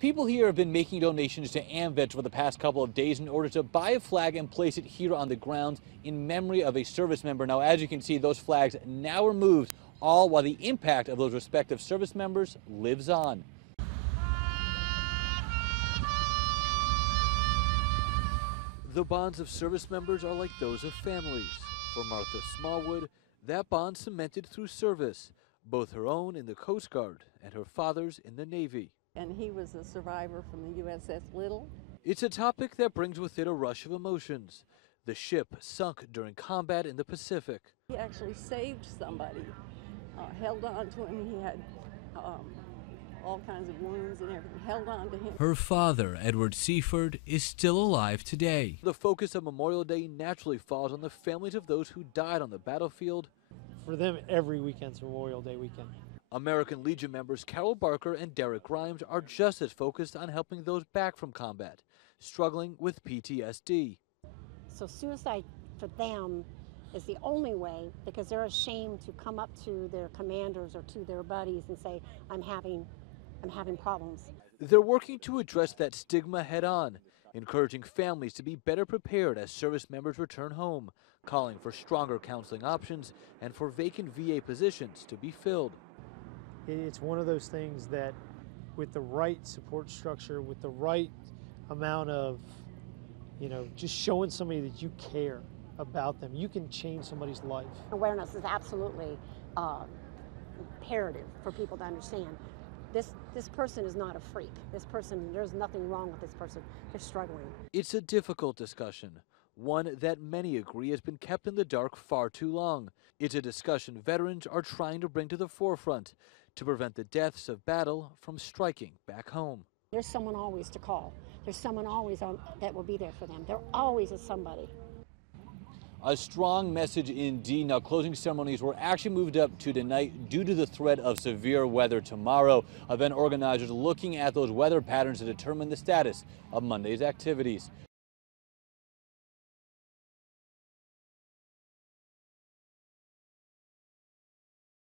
People here have been making donations to AMVETS for the past couple of days in order to buy a flag and place it here on the grounds in memory of a service member. Now, as you can see, those flags now removed, all while the impact of those respective service members lives on. The bonds of service members are like those of families. For Martha Smallwood, that bond cemented through service, both her own in the Coast Guard and her father's in the Navy. And he was a survivor from the USS Little. It's a topic that brings with it a rush of emotions. The ship sunk during combat in the Pacific. He actually saved somebody, held on to him. He had all kinds of wounds and everything, held on to him. Her father, Edward Seaford, is still alive today. The focus of Memorial Day naturally falls on the families of those who died on the battlefield. For them, every weekend's Memorial Day weekend. American Legion members Carol Barker and Derek Grimes are just as focused on helping those back from combat, struggling with PTSD. So suicide for them is the only way, because they're ashamed to come up to their commanders or to their buddies and say, I'm having problems. They're working to address that stigma head on, encouraging families to be better prepared as service members return home, calling for stronger counseling options and for vacant VA positions to be filled. It's one of those things that with the right support structure, with the right amount of, just showing somebody that you care about them, you can change somebody's life. Awareness is absolutely imperative for people to understand. This person is not a freak. This person, there's nothing wrong with this person. They're struggling. It's a difficult discussion, one that many agree has been kept in the dark far too long. It's a discussion veterans are trying to bring to the forefront to prevent the deaths of battle from striking back home. There's someone always to call. There's someone always that will be there for them. There always is somebody. A strong message indeed. Now, closing ceremonies were actually moved up to tonight due to the threat of severe weather tomorrow. Event organizers looking at those weather patterns to determine the status of Monday's activities.